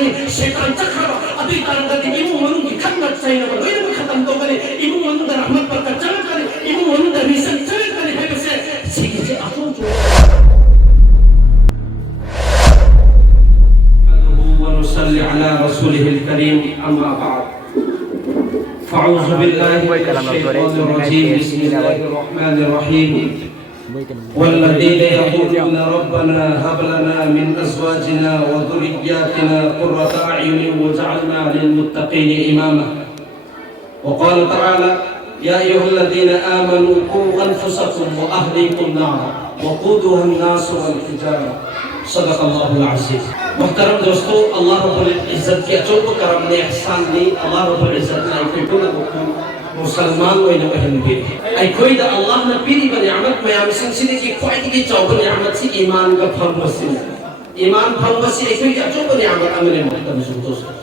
तारगनी शैतान चक्रवा अदुई तारगदी इमुंग मनुंगी खन्नत साइनबा लोइनबा खत्म तोगनी इमुंग मनुंग रहमत बरकत चलगनी इमुंग मनुंग रिसन चलगनी हेबसे सिगिजे अतों जो ونصلي على رسوله الكريم أما بعد فأعوذ بالله من الشيطان الرجيم بسم الله الرحمن الرحيم والذين يقولون ربنا هب لنا من أزواجنا وذرياتنا قرة أعين واجعلنا للمتقين إماما وقال تعالى يا أيها الذين آمنوا قوا أنفسكم وأهليكم نارا وقودها الناس والحجارة صدق الله العظيم محترم दोस्तों अल्लाह रब्बुल इज्जत की अचूक करम ने एहसान दी अल्लाह रब्बुल इज्जत ने कोई मुसलमान कोई न पहनते आई कोई द अल्लाह ने पीरी बने अमत में हम सिलसिले की कोई की चौबन अमत से ईमान का फल वसील ईमान फल वसील कोई की अचूक बने अमत अमले मुहतरम दोस्तों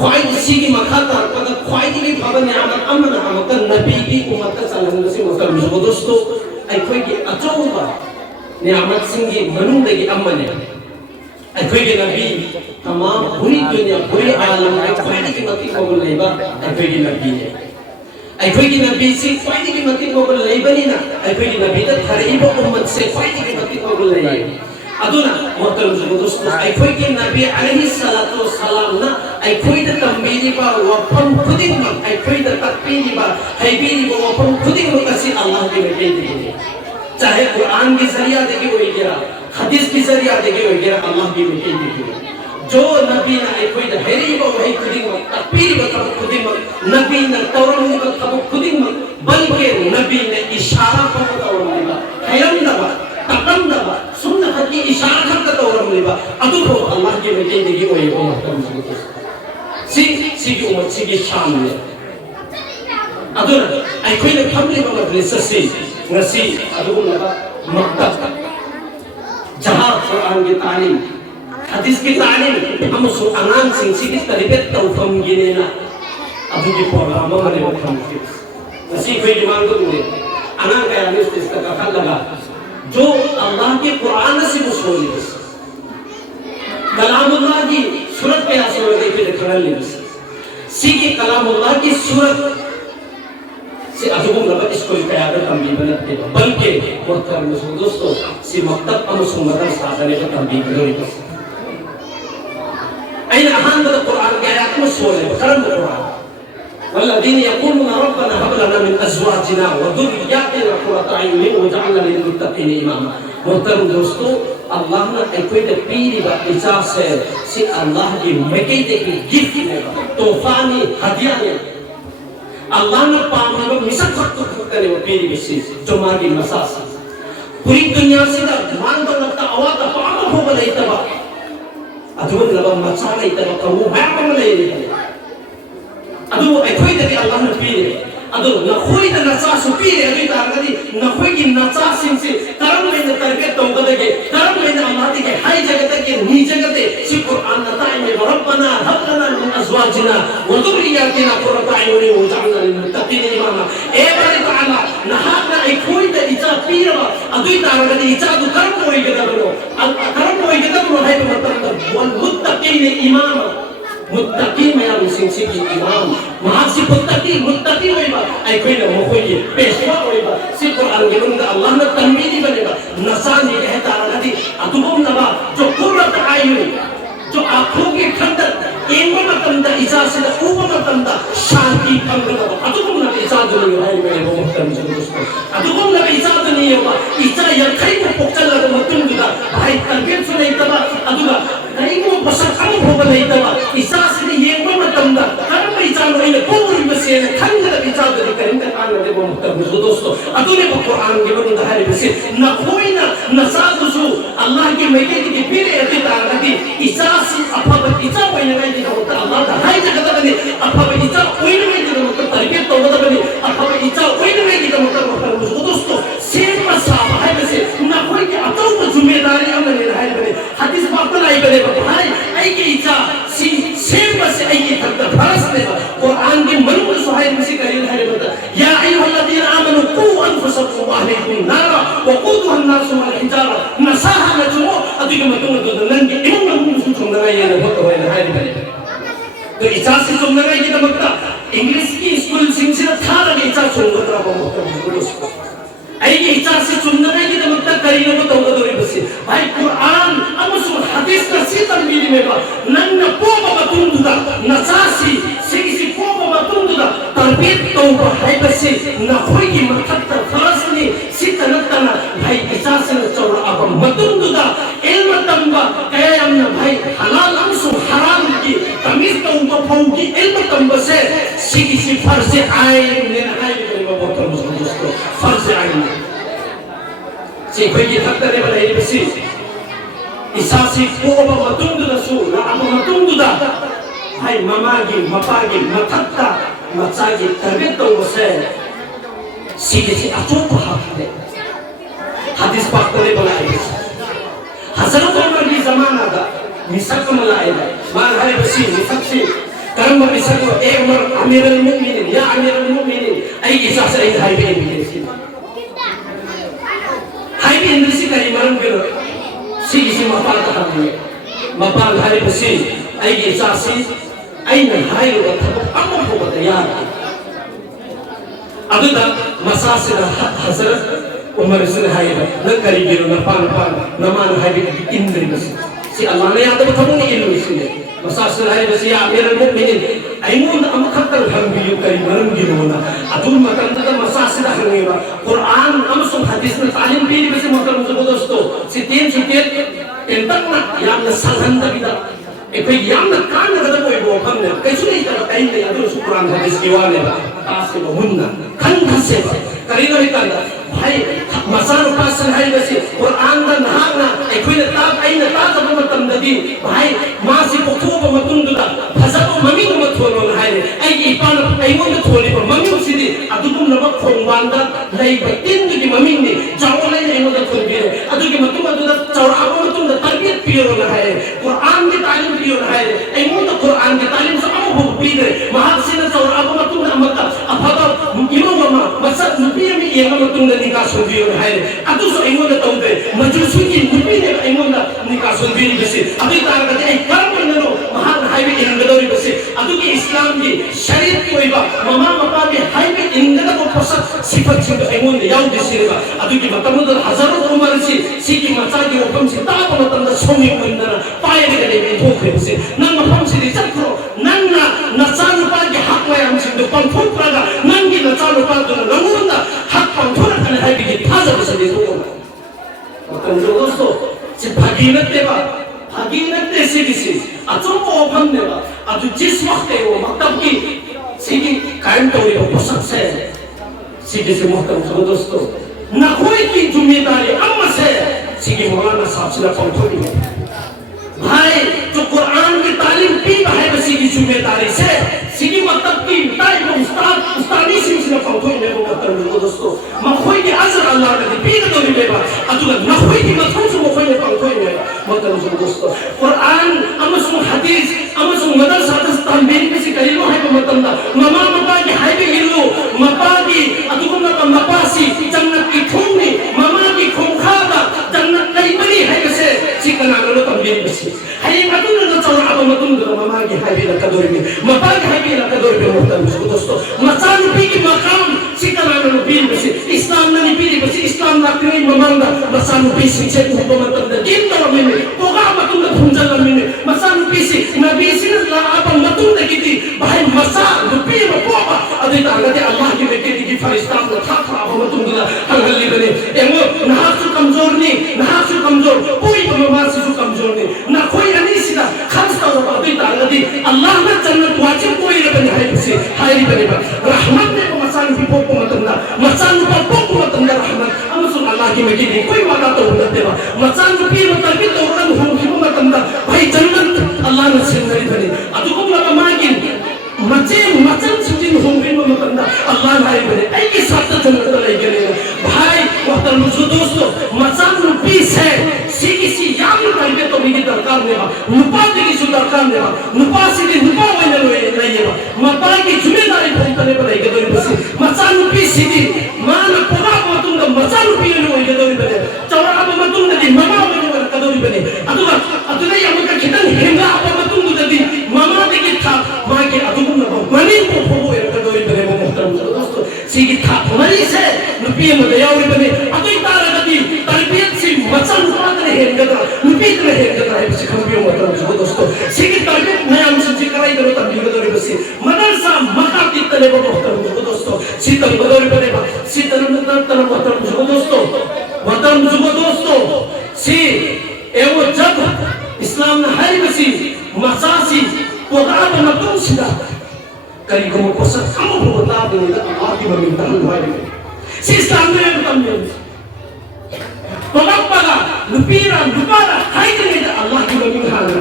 कोई किसी की मखाता पता कोई की फल अमत अमन अमत नबी की उम्मत का सल्लल्लाहु अलैहि वसल्लम दोस्तों आई कोई की अचूक नियामत सिंगी मनुंदगी अम्मने अखोइगे नबी तमाम पूरी दुनिया पूरे आलम में कोई की मती को लेबा अखोइगे नबी है अखोइगे नबी से कोई की मती को लेबनी ना अखोइगे नबी द थरीबो उम्मत से कोई की मती को लेबे अदुना मोहतरम दोस्तों अखोइगे नबी अलैहि सलातु वसलाम ना अखोइद तंबीरी बा वफम खुदिन अखोइद तकबीरी बा हैबीरी बा वफम खुदिन कसी अल्लाह के बेटे चाहे कुरान की जरिया देखी हुई गिरा हदीस की जरिया देखी हुई गिरा अल्लाह की मिट्टी देखी जो नबी ने कोई हेरी वो वही खुदी मत तकबीर बता खुदी मत नबी ने तौरम ने बता खुदी मत बल्कि नबी ने इशारा पर तौरम लेगा हैरम दबा तकम दबा सुन्नत की इशारा कर तौरम लेगा अदु को अल्लाह की मिट्टी देखी हुई वो मतलब सी की उम्र सी की शान में अदु आई कोई ने फैमिली में मदरसा से नसी अदुल्ला मक्तब जहाँ कुरान की तालीम हदीस की तालीम हम सो अनान सिंसी की तरीके तौफम गिने ना अभी की प्रोग्राम में वो हम नसी कोई डिमांड को दूँगे अनान का यानी इसका कफन लगा जो अल्लाह के कुरान से मुस्लिम है कलामुल्लाह की सूरत पे आसमान देखे दिखने लगे सी की कलामुल्लाह की सूरत से अजूबम लगा इसको कयादत तंबीह बनते बल्कि मोहतरम दोस्तों से मक्तब अनुसुमतन साधने का तंबीह करोगे ऐन अहान द कुरान के आयत में सोले करम कुरान वल्लज़ीन यक़ूलून रब्बना हब लना मिन अज़वाजिना व ज़ुर्रिय्यातिना क़ुर्रता अयुनिन वजअलना लिल-मुत्तक़ीन इमामा मोहतरम दोस्तों अल्लाह ने कोई द पीरी बा इजाज़त से अल्लाह की मके दे की गिफ्ट है तोहफानी हदिया है अल्लाह ने पाने को मिसल खत्म करने वो पीरी बिसी जो मांगी मसास पूरी दुनिया से ना मान तो लगता आवाज़ पागल हो गया इतना अधूर लगा मचाना इतना करूँ मैं करूँ ले अधूर ऐकोई तक अल्लाह ने पीरे अधूर न कोई तो नचास पीरे अभी तारगदी न कोई की नचास इनसे तरम में न तरके तो उगलेगे तरम में न अल्लाह के हाई जगत के नी जगत से कुरान नताई में रब्बना हब लना मिन अज़वाजिना व ज़ुर्रिय्यातिना क़ुर्रता अयुनिन वजअलना लिल-मुत्तक़ीन इमामा ए बारी ताला नहाना ऐकोई तो इचा पीरे अधूर तारगदी इचा तो कर्म कोई के दबलो है तो मतलब वल मुत्तक़ीन इमामा मुत्तकी में हम सिंसी की इमाम महासी मुत्तकी में बा आई कोई ना वो कोई पेशवा कोई बा सिर्फ कुरान के बंदा अल्लाह ने तंबीह बनेगा नसान ये कहता रहा थी अतुबुम नबा जो कुर्रत आयुन जो आँखों की ठंडक एवं मतंदा इजाज़त ऊपर मतंदा शांति पंगला अतुबुम नबी इजाज़त नहीं है मेरे वो मुहतरम दोस्तों अतुबुम नबी इजाज़त नहीं होगा इजा यखई को पकड़ लगा मतुम जुदा भाई तंबीह सुने तबा अदुला नहीं को बसर कम हो गई तबा इजाज़त नहीं ये वो मतंदा कर्म इजाज़त नहीं पूरी बसे ने खंडर इजाज़त नहीं करेंगे कान में वो मुहतरम दोस्तों अतुले को कुरान के बंदा है बसे न कोई ना नसादुसु अल्लाह की मके की पीरे अति तारगदी इजाज़त अपा इजा कोई नहीं कि होता अल्लाह दा हाई जगत बने अपा इजा कोई नहीं कि होता तरीके तो बने अपा इजा कोई नहीं कि होता दोस्तों सेम मसाब है बसे न कोई के अतो जिम्मेदारी हमने है बने हदीस बात नहीं बने भाई आई के इजा सेम बस आई के तक फरस ने कुरान के मन में सुहाइल में से करील है बता या अय्युहल्लज़ीना आमनू qu अनफुसकुम व अहलीकुम नारा व क़ूदुहा अन्नासु वल हिजारा नसाहा नजो अधिक मतों तो नंगे इमाम ये बहुत होए ना है बने तो इच्छा से तुम लगा ये तमकता इंग्लिश की स्कूल सिंसिर था लगे इच्छा सुन गया तो आई की इच्छा से सुनना है कि तमकता करीनो को तो गदोरी बसे भाई कुरान अमसुल हदीस का सीतन बीली में बा नन्न पोबा बतुंदुदा नसासी सिकिसी पोबा बतुंदुदा तरबियत तो भाई बसे न कोई की मकत फरसनी सीतनतना भाई इच्छा से चौर अब मतुंदुदा इल्म तंबा कयाम न भाई हलाल अमसुल हराम की तमीज तो उनको फौकी इल्म तंबा से सिकिसी फर्ज आइन ने हाई में बोतल मुस्लिम दोस्तों फर्ज आइन si bagi takta ne bala ibisi isasi ko ba matundu da su na ama matundu da hai mamagi mapagi matatta matsagi tarbiyato wase si acho ko hakne hadis pak ne bala ibisi hazrat umar ki zamana da misak malaida mar hai bisi misak si karam misak e umar amirul mu'minin ya amirul mu'minin ai isasa ai hai be ibisi hai bi industri kari maram kero si mapal ta hamne mapal hari besi ai ge sasi ai na hai ro ta amma ko ta ya aduda masasira hazrat umar sun hai na kari gero na pan na man hai bi indri besi si allah ne ya ta thamu ni ilu si masasira hai besi ya amirul mu'minin ai mun am khatar hambiyu kari maram gero na adul matam ta masasira hangira Quran amsum hadis na talim pili besi mohtaram dosto sitin entak na yang na salhanda bida epe yang na kan na kada koi bo kamne kaisu nei ta kai ne adu Quran hadis kiwane ba as ke munna kan dhase ba karina hitanda bhai masar pasan hai besi Quran na nahna ekoi na ta ai na ta ta matam nadi bhai masi pokho ba matundu da phasabo mami no mathono hai ai ki pan ai mo na tholi ba mami sidi adu tum na ba khongwanda lai ba tin ki mami ni jawo lai ai mo da tholi adu ki matum adu da chawra abo matum da tarbiyat piyo na hai Quran ki talim piyo na hai ai mo da Quran ki talim sa abo bo pire mahasina chawra abo matum da amata afaba imam ma masat nupi mi yenga matum da nikah sundiyo na hai adu so ai mo da tawde majlisu ki nupi ne ai mo da nikah sundiyo besi abi tar ka ai karam na no mahan hai bi ingdori besi adu ki islam ki shariat ki oiba mama mapa bi hai bi ingda ko posat sifat sing ai mo da yaw besi ba adu ki matam da hazaron umar si ki macha ki opam si ta ko matam da songi ko indana pae ne ka de thok besi nan mapam si di chakro nan na nasan pa ki hak wa am si do pam thok pra ga nan ki nasan pa do na ngunda hak pam thora kan hai bi ki thaza besi de ko matam dosto si bhaginat deba Hakikat ऐसे किसी अचूक open देगा अचूक जिस वक्त है वो मतलब कि सीधी कायम तोड़ी हो पसंद से सीधी से मुहतरम सब दोस्तों न कोई की जिम्मेदारी अम्मा से सीधी मौलाना साहब से पंखोड़ी है भाई जो कुरान की तालीम पी है बसी की जिम्मेदारी से सीधी मतलब कि ताई को उस्तादी सिलसिला पंखोड़ी में वो मुहतरम सब दोस्तों मखोई की अजर अल्लाह ने पी का तोड़ी लेगा अचूक मखोई की मतलब से मखोई में पंखोड़ी में मुहतरम सब दोस्तों Quran amasung hadis amasung madrasah tambiri besi kalimo hai pamatanda mama mapagi hai be ilu mapagi atukum na mapasi jannat ki khungni mama ki khungkhada jannat nai bari hai bese sikana lo tambiri besi hai atun na chawra aba matun do mama ki hai be la kadori me mapagi hai be la kadori me muhtam dosto masan pi ki maqam sikana lo bi besi islam na ni pi besi islam na kri mamanda masan pi si che ko pamatanda din to me poga matun da punjal me masan pi si na bi si na apa matun da kiti bhai masan pi ma poga adi ta agate allah ki be ki farishta na tha tha aba matun da hangali bane emo na su kamzor pui pa ma su kamzor ni na koi ani sida khasta ho adi ta agate allah na jannat wajib koi re bane hai se hai bane ba rahmat ne ko masan pi po matun da masan pa po matun da rahmat amsun allah ki me ki koi wada to hote ba masan pi ma tarbi to ran hu ki matun da bhai jannat allah na sin nari bane adu ko ma magin macam sujin hongin matun da allah hai bane ai ki sat jannat lai gele bhai waqtan musu dosto masan pi se si kisi yam tarbi to mi darkar ne ba nupa ki su darkar ne ba nupa si di nupa wa ne lo lai ba mata ki जिम्मेदारी भोगने पर आई गदोरी बसी मचानु P सीधी माना पोगा मतुम the मचानु P no आई गदोरी बने चौरा अब मतुम the mama no गदोरी बने अदुगा अदुने यमका खितन हेंगा हेंगदा नुपीदना हेंगदा है बिसे खंबियो मतलब जो दोस्तों सिगी टारगेट नया मुझे कराई दरो तंबी बदोरी बसी मदरसा मकाती तले बो जो दोस्तों सीतल बदोरी बने बा सीतल मतलब जो दोस्तों वतन जो दोस्तों सी एवो जब इस्लाम ने हरी बसी मसासी पोगाब मतुम सिदा करी को कोसा हम बता देंगे अल्लाह की बरकत हुआ है सी इस्लाम में तंबी Pagpala, lupira, lupara, hai kene Allah ki bagi hana.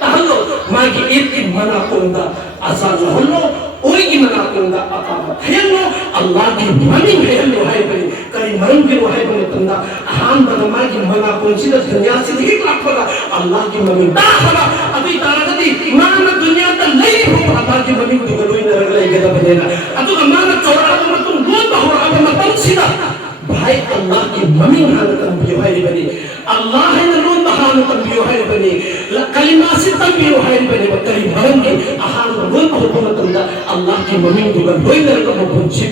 Tahlo, magi iti mana kunda asal hollo, oi ki mana kunda apa. Hello, Allah ki mani hello hai bari, kari marum ki hai bari tanda. Aham bagi magi mana kunci da dunia se hik lakpala. Allah ki mani dah hala. Ati tarakati mana dunia ta lei ho Allah ki mani tu galoi na raglai gada badena. Atu mana chora tu matum dua bahur apa matam sida. भाई अल्लाह की mummy हालत तंबियो है बनी अल्लाह है नून बहान तंबियो है बनी कलिमा से तंबियो है बनी बकरी भरम के आहान नून बहुपम तंदा अल्लाह की मम्मी दुगन होई नर को मुंची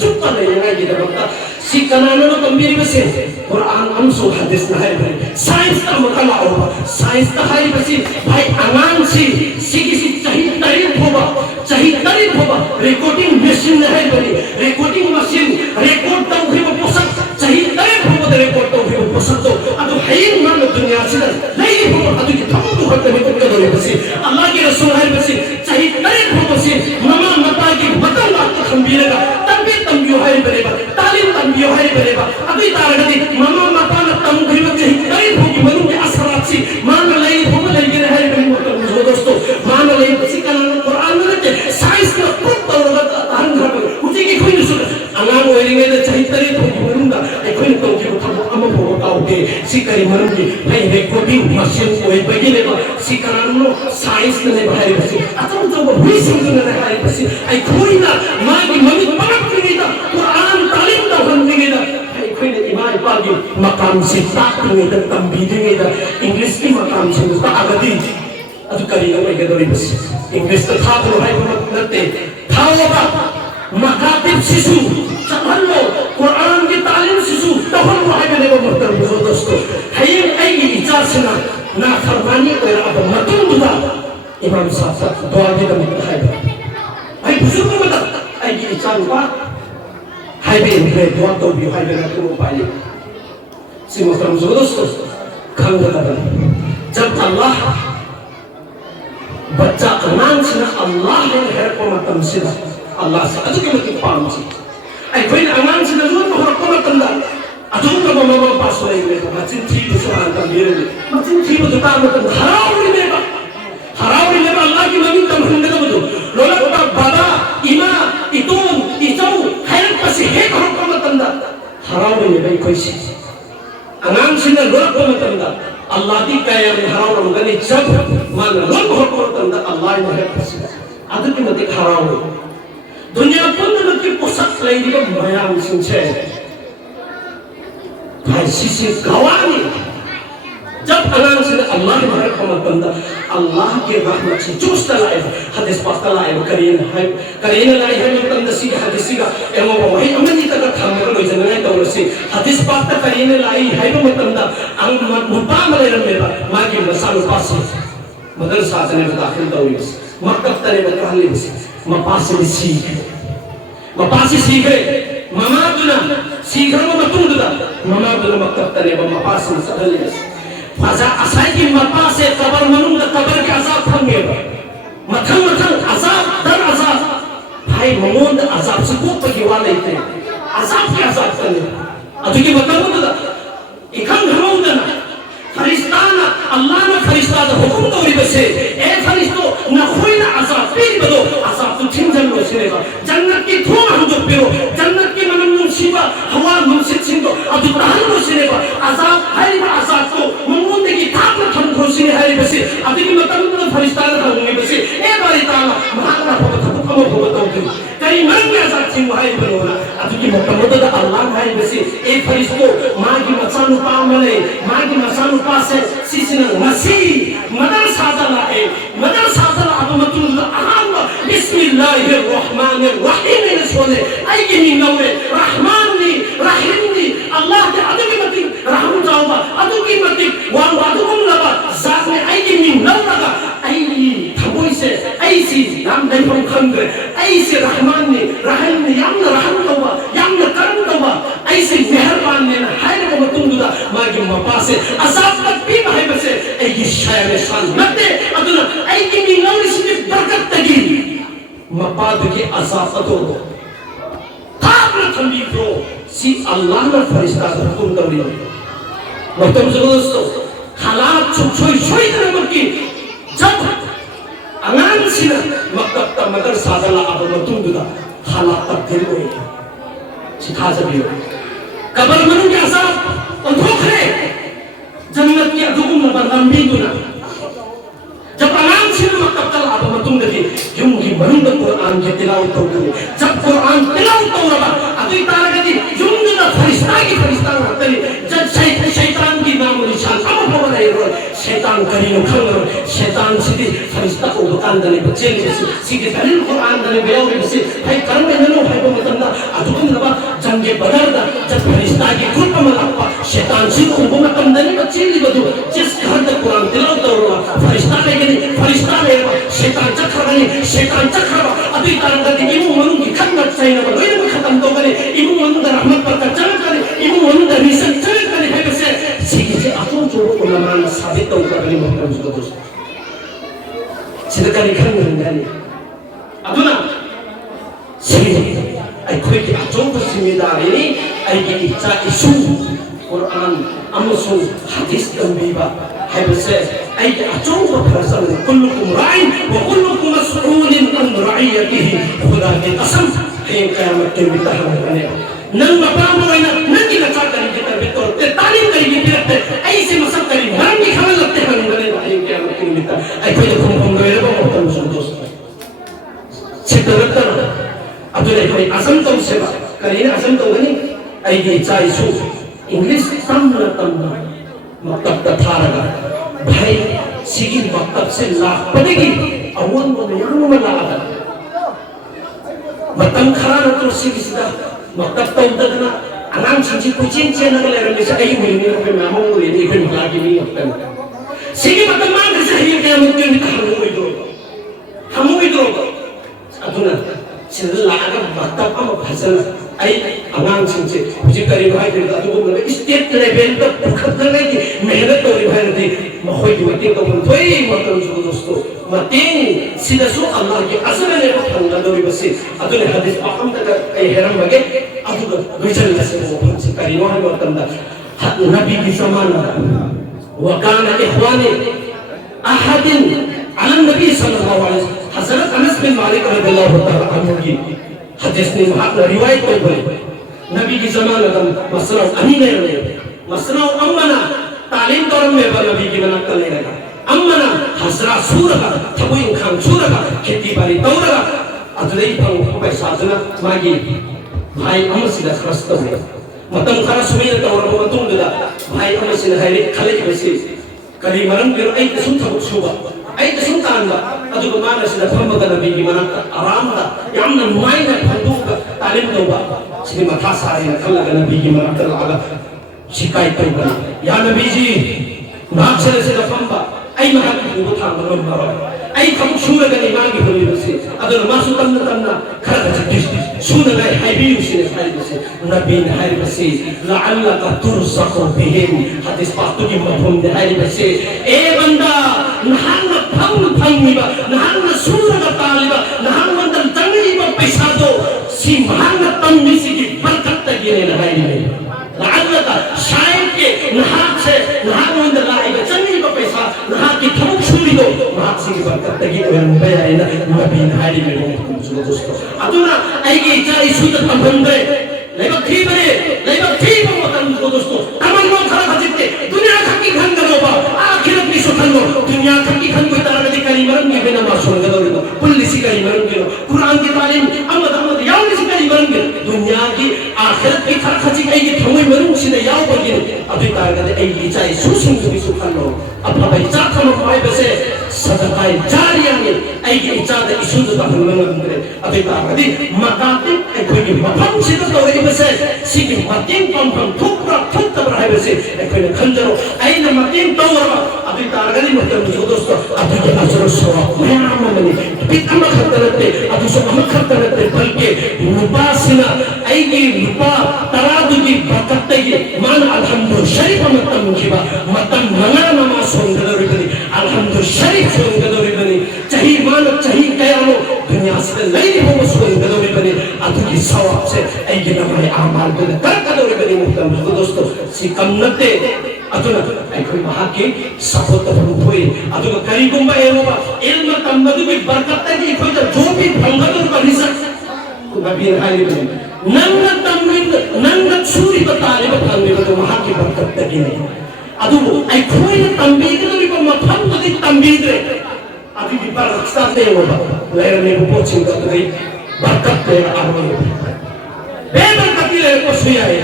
चुप कर लेना ये दबता सी कनानो तंबीर बसे कुरान अमसो हदीस ना है बनी साइंस का मुतला होगा साइंस का है बसी भाई अमान सी किसी चाहिए तारीफ होगा रिकॉर्डिंग मशीन है बनी रिकॉर्डिंग मशीन रिकॉर्ड तो भी वो पोषक चाहिए तारीफ होगा रिकॉर्ड तो भी वो पोषक तो अब है मान दुनिया से नहीं होगा अब कि थम तो हट में तो करे बसी अल्लाह के रसूल है बसी चाहिए तारीफ होगा बसी ममा मता की वतन बात तो खंबीरेगा तब भी तंबियो है बनेगा तालीम तंबियो है बनेगा अभी तारगति ममा मता न तम भी चाहिए तारीफ होगी मनु के असरात सी मान लई होगा लई है बनेगा तो दोस्तों मान लई बसी का कुरान में साइंस का खूब तौरत अंदर में उसी की कोई नहीं सुना अंगाम वेरिंगे तो चाहिए तारीफ होगी मनुंगा कोई तो की तो हम होगा ओके सिकरी मनुंगी भाई रिकॉर्डिंग मशीन कोई बगिने बा सिकरानो साइंस ने भाई बसी अतम तो हुई समझने ने भाई बसी आई कोई ना मां की मम्मी पकड़ के गई था कुरान तालीम तो हम देंगे ना आई कोई ने इमाम पागी मकाम से ताक में तो तंबी देंगे ना इंग्लिश की मकाम से तो आगदी अतु करी ना मैं के बसी इंग्लिश तो था तो भाई मत नते था होगा मकातिब शिशु चलो कुरान की तालीम शिशु तहल वहां में वो मुहतरम दोस्तों है आई इजाजत ना फरमानी और अब मतुम दुआ इमाम साहब दुआ के दम है भाई बुजुर्ग बता आई इजाजत बा है बे दुआ तो भी है ना तो पाए सी मुहतरम दोस्तों खान बता जब अल्लाह बच्चा अनान से अल्लाह ने है को मतम से Allah sa adu ke mati pamci ai koin angan sina lu to har ko tanda adu ka mama paso ai le macin thi du sa ta mere macin thi du ta ma tan harawri le ba Allah ki mami tam hande ka budu lola ka baba ima itun itau hayr pasi he har ko tanda harawri le bai koi si angan sina lu ko tanda Allah di kaya harawri ngani jab man lu ko tanda Allah ne hai pasi adu ke mati harawri दुनिया पंद्रह की पोशाक लेने का बयान सुनचे भाई cc गवानी जब अनान से अल्लाह ने हर कमर बंदा अल्लाह के रहमत से चुस्त लाए हदीस पास लाए करीन लाए है में तंदसी हदीस का एवं वही अमनी तक खाने को जनाए तो से हदीस पास तक करीन लाई है में तंदा अंग मुपाम ले मेरा मागी मसाल पास मदरसा ने दाखिल तो मक्तब तने Bakale mapasi sigre mama duna sigre ma matunda mama duna maktab tane ba mapasi sadali faza asai ki mapase kabar manunda kabar ke azab phange ba mathang azab dan azab bhai mamund azab se ko pagi wala ite azab tane adu ki matamunda ikan hamunda faristana Allah na farista da hukum dori base e faristo na khoina azab peri bado azab tu thinjan lo sirega jannat ki thum ham jo pero jannat ki manam musiba hawa munsit sindo adu tahan lo sirega azab hai na azab to mamunde ki thap na tham khosine hai base adu ki matam na farista da hoge base e bari taala mahakra hoga thap kamo hoga to kari man ya azab sin hai banola adu ki matam da Allah hai base e faristo magi masanu paamale magi masanu paase sisina nasi madrasa dala abu matul aham bismillahirrahmanirrahim nesone ay gini nawre rahmani rahimni Allah ke adu ki mati rahmu jawba adu ki वांग वादुकुम लबा जात में आई की Ming लगा आई थमोई से आई सी नाम नहीं हम खंगे आई से रहमान ने याम न रहम तोबा याम न करम तोबा आई से मेहरबान ने हाय को मतुंगुदा मागी मपा से अजाब तक भी भाई बसे आई की शायर शान नते अदुना आई की मिंग लौरी से बरकत तगी मपा के अजाब तो थंबी को सी अल्लाह ने फरिश्ता हुकुम तौरी मतलब दोस्तों हालात छोई तरह की जब अंगान सिना मकतब ता मदरसा दला अब मतुंगुदा हालात तब्दील हुए सिखा सभी कबर मनु के अजाब अंधोखरे जन्नत की अदुकुम बंदम्बी दुना जब अंगान सिना मकतब तला अब मतुंगुदी युंगी मनुंग कुरान के तिलावत तौरी जब कुरान तिलावत तौरा अभी तारगदी युंगी ना फरिश्ता होतली जब शैतान की नाम निशान अब पवन है रो शैतान करी नो खंगर शैतान सीधी फरिश्ता को दुकान दने बच्चे ने सीधे दलील कुरान दने बेओ से भाई कर्म में नो भाई को मतंदा अदुकुम नबा जंगे बदर दा जब फरिश्ता की ग्रुप में लपा शैतान सीधे को मतम दने बच्चे ने बदो जिस घर तक कुरान तिलावत तौरा फरिश्ता लेके शैतान चक्र अभी तारगदी इमु मनु की खत्म चाहिए ना लोई में खत्म तो करे इमु मनु दा रहमत पर चल करे इमु मनु दा रिसन चल करे है से सीधे अतो जो उलमा ने साबित तो करे मतलब जो दोस्त सिद्ध करे खंग नहीं अदुना सीधे आई कोई की अतो को जिम्मेदारी आई की इच्छा इशू कुरान अमसु हदीस तंबीबा है से आई के अतो को फरसन कुल्लुकुम राइन व कुल्लुकुम मसऊलिन अन रइयतिही खुदा की कसम है क़यामत के मिताह बने नंग मपाम होइना नंगी नचा करी के तरफ तो ते तालीम करी के फिरते ऐसे मसक करी मरम की खबर लगते हैं बने भाई क़यामत के मिताह आई कोई तो हम गए रो तो दोस्त सिद्धरत्न अब्दुल कोई असम तो से करी असम तो नहीं आई के चाइसु इंग्लिश तमना मतलब तथारगा भाई सिगिन मकतब से लाख पड़ेगी अवन वो नहीं में लागा मतम खरा न तो सिगिसदा मकतब तो उधर ना अनाम संची कुचिन चेन नगले रंगे से कहीं हुई नहीं कोई मामू हुई नहीं कोई मिलाकी नहीं होता सिगी मतम मान कैसे है ये क्या मुझे नहीं हम हुई दो अधुना सिद्ध लागा मकतब हम भजन आई अनाम संची मुझे करीब भाई दिल का तो वो स्टेट लेवल तक खत्म नहीं की मेहनत तो रिभाई नहीं मखोई की मतीन तो कोई मतलब जो दोस्तों मतीन सीधा सो अल्लाह के असर ने फंगा दो रिबसी अदुल हदीस अहम तक कई हेरम बगे अदुल विचल जैसे वो फंसे करी वहाँ वो तंदा नबी की ज़माना वकाना इख्वानी अहदिन अलन नबी सल्लल्लाहु अलैहि वसल्लम हज़रत अनस बिन मालिक रज़ियल्लाहु तआला अन्हु की हदीस ने रिवायत कोई बोले नबी की ज़माना का मसला अमीन है मसला अम्मना तालीम तौर में नबी की बना कर लेगा अम्मना हसरा सूरगा थबुई खान सूरगा खेती बाड़ी तौरगा अदले पंग पैसा जना मागी भाई अमर सिदा खरस्त है मतम खरा सुमी तौर को मतुम ददा भाई अमर सिदा है खले की बसी करी मरम बिरो आई सुन थबुक सुबा आई सुन तांगा अदु को माना सिदा फमगा नबी की बना आराम दा यामना मायना फंदुगा तालीम तौबा सिदी मथा सारी खला नबी की बना कर आगा शिकायत तो बनी या नबी जी नाक से दफंबा आई महान की वो था मनोर मारो आई कम शुरू करने मांगी बोली बसे अगर मासु तन्ना खर खर सुन गए है भी उसे है बसे नबी ने है बसे लअल्ला का तुरसको बिहिम हदीस पाक की मफहूम दे है बसे ए बंदा नहान फंगीबा नहान सूरगा तालिबा नहान मंदल तंगीबा पैसा दो सी महान तंगीसी की बरकत तगिने है लअल्ला का शायद के नहान से नहान मंदल लाइबा चंगी का पैसा नहान की थमुक छुरी दो नहान से की बरकत तगी वे मुबया है ना नबी हारी में जो दोस्तों अतुना आई की चारी सुदत बंदे लेबा थी मतन जो दोस्तों तमन नो खरा खजिते दुनिया खकी खन करोबा आखिरत की सुखनो दुनिया खकी खन कोई तरह की करीमरन की बिना मासूम गदो पुलिस की करीमरन की कुरान की तालीम अमद याव की करीमरन की दुनिया की आखिरत की खरा खजी आई की थोई मनु सिने याव बगी अभी तारगदे आई की चाहे सुसिंग भी सुखनो अब भाई चाखम पाए बसे सदकाय जारियानि अैगे इचाद इशुद तहनमंगरे अदे तागदि मकाति अखोइगे मफम सिद तौरिबसे सिगि मतें पंफम थुक्रा थुक्तबर हाइबसे अखोइने खंजरो अैने मतें तौरबा अदे तागदि मतम दोस्तो अदे अजर सवा मयाममनि पितम खतरते अदुसो अमखतरते बल्कि रुपासिना अैगे रुपा तरादुगी बकत्तगे मान अल्हम्दुलिल्लाह शरीफ मतम किबा मतम नना नमा सोंगदोरिबनि अल्हम्दुलिल्लाह शरीफ सोंगदोरिबनि चाही मान चाही कयानो दुनिया से लैनि हो सोंगदोरिबनि अदुगी सवाब से अैगे नमाय आमाल बन करकदोरिबनि मुतम दोस्तो सिकमनते अदुना अखोइ महाके सपोत फुई अदुगा करिगुंबा एरोबा इल्म तमदुगी बरकत्तगे अखोइ जो भी भंगदोर रिजल्ट नबी हाइबनि नंग तमिन नंग सूरी बताले बताले तो महाके बरकत्तगे अदु अखोइ तंबीदोरिब मफम तदि तंबीद्रे अदुगी बरकत्ते होबा लेरने पोचिंग तदि बरकत्ते आरो बेबरकती ले को सुयाय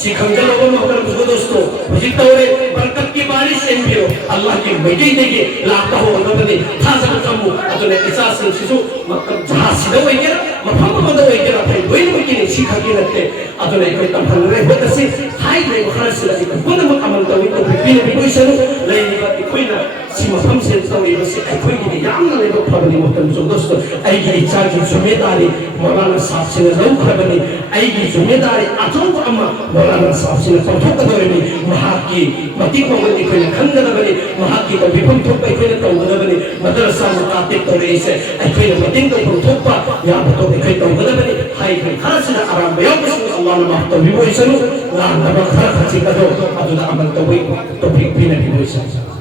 सिखंजल हो मोहतरम दोस्तों मुझे तौरे बरकत की बारिश से भी हो अल्लाह की बेटी देके लाता हो अगबने थाजा कमु अतने इसास सिसु मतलब जहां सिदो वगैरह मफम मदो वगैरह भाई वही मुझे सिखा के रखते अतने कोई तंफन रे होता से हाई रे खरस लगी कोन मकमल तो भी बिन भी कोई सनु लेनी बात कोई ना सीमा हम से तौरे बस कोई की याम ने तो फबनी मोहतरम दोस्तों आई की इच्छा की जिम्मेदारी मौलाना साहब से लो खबनी आई की जिम्मेदारी अतों अम्मा मौलाना साहब से पंथोकदोरिनि महाकी मतिकोगनि कोइने खंगदबनि महाकी तो विपम थोपै कोइने तौगदबनि मदरसा मुकातिब तौरेसे कोइने मतिंग तो पंथोपा या बतो कोइ तौगदबनि हाय कोइ खरसना आराम बयोबस अल्लाह न माफ तो विबोइसनु ला नबा खर खचिकदो अदुदा अमल तो वे तो फिक बिना विबोइसनु